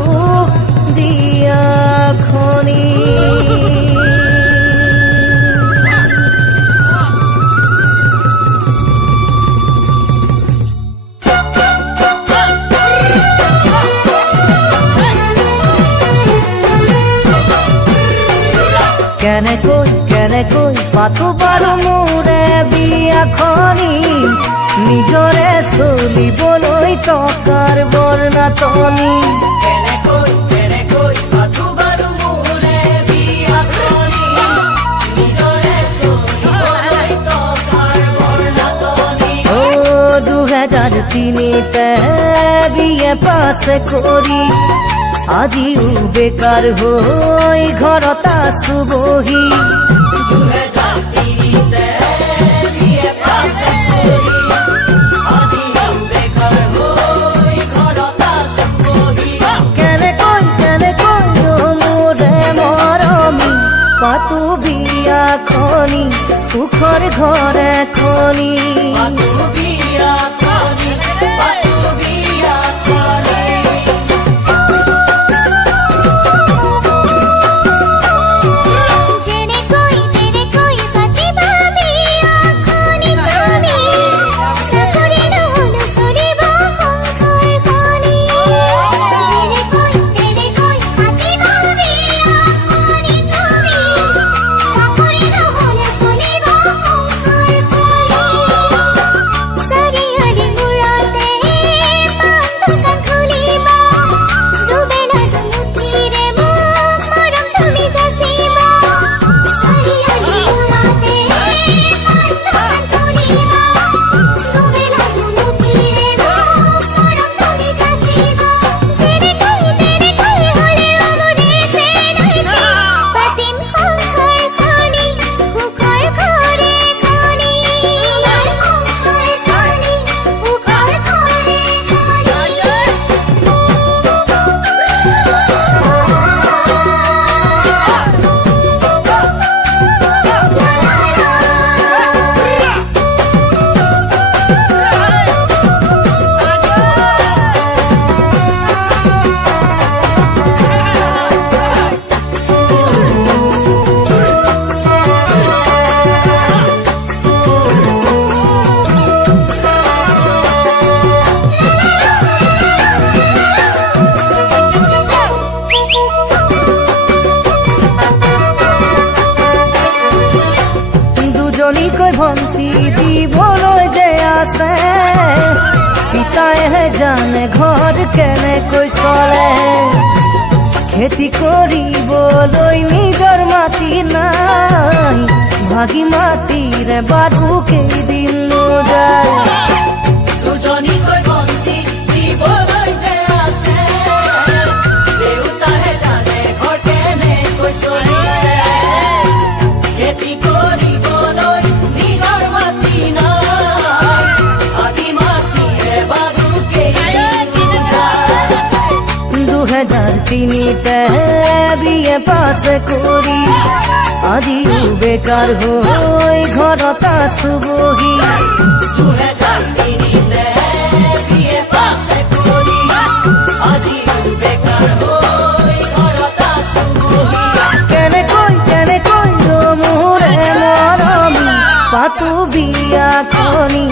পাতো বিয়াখনি। কেনেকৈ পাতো বাৰু মোৰে বিয়াখনি, নিজৰে চলিবলৈ টকাৰ বৰ নাটনি। ও 2003তে বিয়ে পাছ কৰি আজিও বেকাৰ হৈ ঘৰত আছো বহি। কেনেকৈ মোৰে মৰমী পাতো বিয়াখনি, সুখৰ ঘৰ এখনি। দুজনীকৈ ভন্তি দিবলৈ যে আছে, পিতাইহে জানে ঘৰ কেনেকৈ চলে। খেতি কৰিবলৈ নিজৰ মাটি নাই, ভাগি মাটিৰে বাৰু কেইদিন যায়। দুজনীকৈ ভন্তি দিবলৈ যে আছে, দেউতাহে জানে ঘৰ কেনেকৈ চলিছে। খেতি কৰিবলৈ নিজৰ মাটি নাই, ভাগি মাটিৰে বাৰু কেইদিন যায়। 2003তে বিয়ে পাছ কৰি আজিও বেকাৰ হৈ ঘৰত আছো বহি। 2003তে বিয়ে পাছ কৰি আজিও বেকাৰ হৈ ঘৰত আছো বহি। কেনেকৈ মোৰে মৰমী পাতো বিয়াখনি,